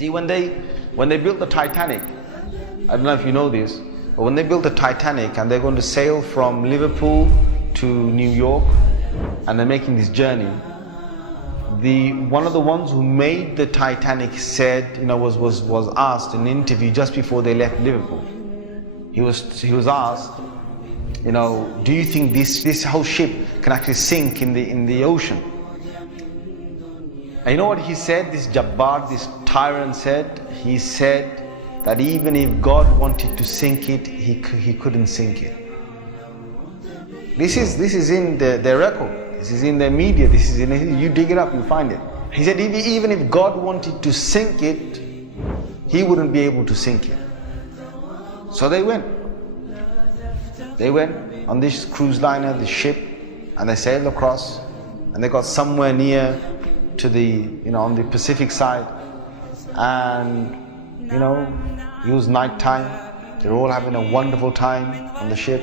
See, when they built the Titanic, I don't know if you know this, but when they built the Titanic and they're going to sail from Liverpool to New York, and they're making this journey, one of the ones who made the Titanic said, was asked in an interview just before they left Liverpool. He was asked, do you think this whole ship can actually sink in the ocean? And you know what he said? This Jabbar, this tyrant said. He said that even if God wanted to sink it, he couldn't sink it. This is in their record. This is in their media. This is you dig it up, you find it. He said even if God wanted to sink it, he wouldn't be able to sink it. So they went. They went on this cruise liner, this ship, and they sailed across, and they got somewhere near to on the Pacific side, and it was night time. They're all having a wonderful time on the ship.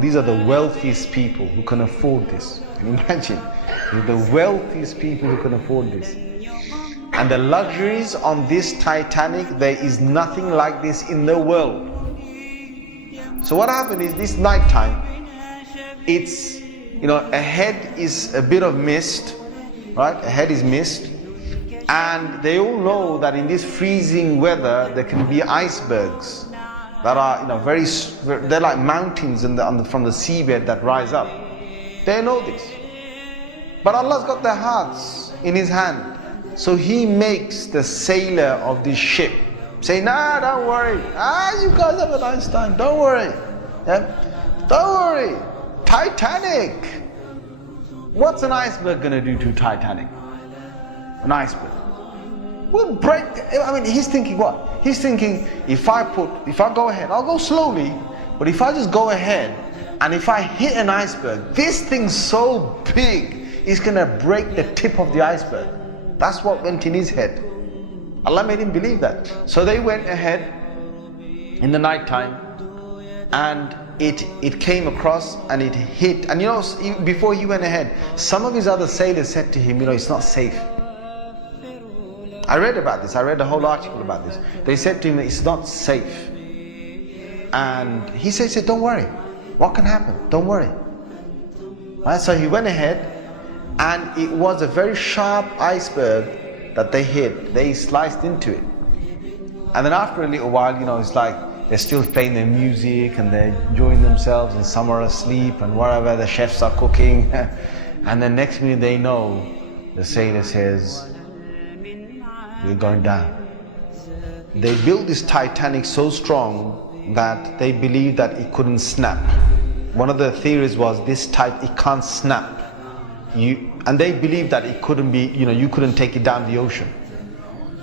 These are the wealthiest people who can afford this. Can you imagine? They're the wealthiest people who can afford this. And the luxuries on this Titanic, there is nothing like this in the world. So what happened is, this night time, it's, ahead is a bit of mist, right? Ahead is mist. And they all know that in this freezing weather, there can be icebergs that are, they're like mountains from the seabed that rise up. They know this. But Allah's got their hearts in His hand. So He makes the sailor of this ship say, nah, don't worry. You guys have a nice time. Don't worry. Yeah? Don't worry. Titanic. What's an iceberg going to do to Titanic? An iceberg will break. He's thinking what? He's thinking, if I go ahead, I'll go slowly, but if I just go ahead and if I hit an iceberg, this thing's so big, it's gonna break the tip of the iceberg. That's what went in his head. Allah made him believe that. So they went ahead in the night time, and it came across and it hit. And before he went ahead, some of his other sailors said to him, it's not safe. I read about this. I read a whole article about this. They said to him, it's not safe. And he said, don't worry. What can happen? Don't worry. Right? So he went ahead, and it was a very sharp iceberg that they hit. They sliced into it. And then after a little while, it's like they're still playing their music and they're enjoying themselves, and some are asleep and wherever the chefs are cooking. And then next minute they know, the sailor says, we're going down. They built this Titanic so strong that they believed that it couldn't snap. One of the theories was it can't snap. And they believed that it couldn't be, you couldn't take it down the ocean.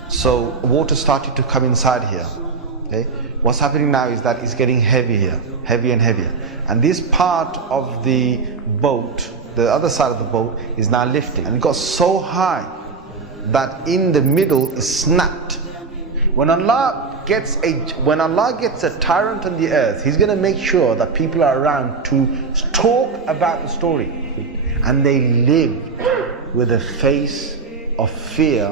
So water started to come inside here. Okay? What's happening now is that it's getting heavier, heavier and heavier. And this part of the boat, the other side of the boat, is now lifting. And it got so high that in the middle is snapped. When Allah gets a tyrant on the earth, He's going to make sure that people are around to talk about the story. And they lived with a face of fear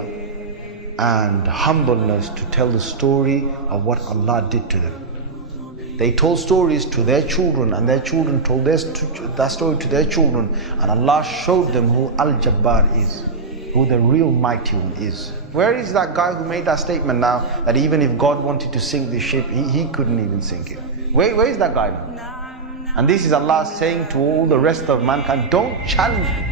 and humbleness to tell the story of what Allah did to them. They told stories to their children, and their children told that story to their children, and Allah showed them who Al-Jabbar is, who the real mighty one is. Where is that guy who made that statement now, that even if God wanted to sink the ship, he couldn't even sink it? Where is that guy now? And this is Allah saying to all the rest of mankind, don't challenge me.